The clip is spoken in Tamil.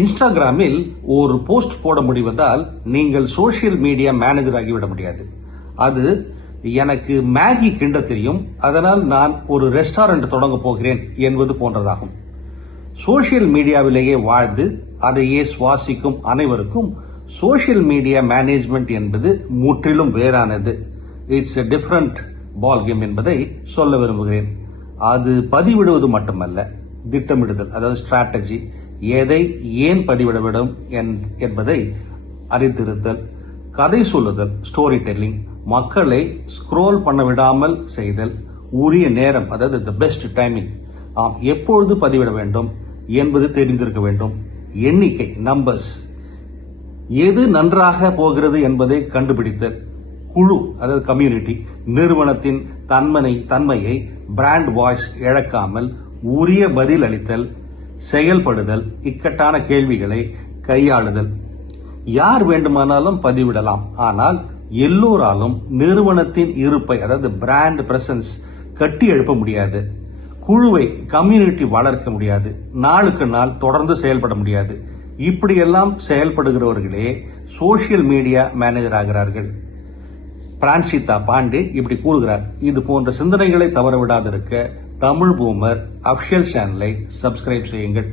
இன்ஸ்டாகிராமில் ஒரு போஸ்ட் போட முடிவதால் நீங்கள் சோசியல் மீடியா மேனேஜர் ஆகிவிட முடியாது. அது எனக்கு மேகி கிண்ட தெரியும், அதனால் நான் ஒரு ரெஸ்டாரண்ட் தொடங்க போகிறேன் என்பது போன்றதாகும். சோசியல் மீடியாவிலேயே வாழ்ந்து அதையே சுவாசிக்கும் அனைவருக்கும் சோசியல் மீடியா மேனேஜ்மெண்ட் என்பது முற்றிலும் வேறானது. It's a different ball game என்பதை சொல்ல விரும்புகிறேன். அது பதிவிடுவது மட்டுமல்ல, திட்டமிடுதல், அதாவது ஸ்ட்ராட்டஜி, எதை ஏன் பதிவிட வேண்டும் என்பதை அறிந்திருத்தல், கதை சொல்லுதல், ஸ்டோரி டெல்லிங், மக்களை ஸ்க்ரோல் பண்ண விடாமல் செய்தல், உரிய நேரம், அதாவது தி பெஸ்ட் டைமிங், எப்பொழுது பதிவிட வேண்டும் என்பது தெரிந்திருக்க வேண்டும், எண்ணிக்கை, நம்பர்ஸ், எது நன்றாக போகிறது என்பதை கண்டுபிடித்தல், குழு, அதாவது கம்யூனிட்டி, நிறுவனத்தின் தன்மையை பிராண்ட் வாய்ஸ் இழக்காமல் உரிய பதில் அளித்தல், செயல்படுதல், இக்கட்டான கேள்விகளை கையாளுதல். யார் வேண்டுமானாலும் பதிவிடலாம், ஆனால் எல்லோராலும் நிறுவனத்தின் இருப்பை, அதாவது பிராண்ட் பிரசன்ஸ் கட்டி எழுப்ப முடியாது. குழுவை, கம்யூனிட்டி வளர்க்க முடியாது. நாளுக்கு நாள் தொடர்ந்து செயல்பட முடியாது. இப்படியெல்லாம் செயல்படுகிறவர்களே சோசியல் மீடியா மேனேஜர் ஆகிறார்கள். பிரான்சிதா பாண்டே இப்படி கூறுகிறார். இது போன்ற சிந்தனைகளை தவறவிடாதிருக்க தமிழ் பூமர் அபிஷியல் சேனலை சப்ஸ்கிரைப் செய்யுங்கள்.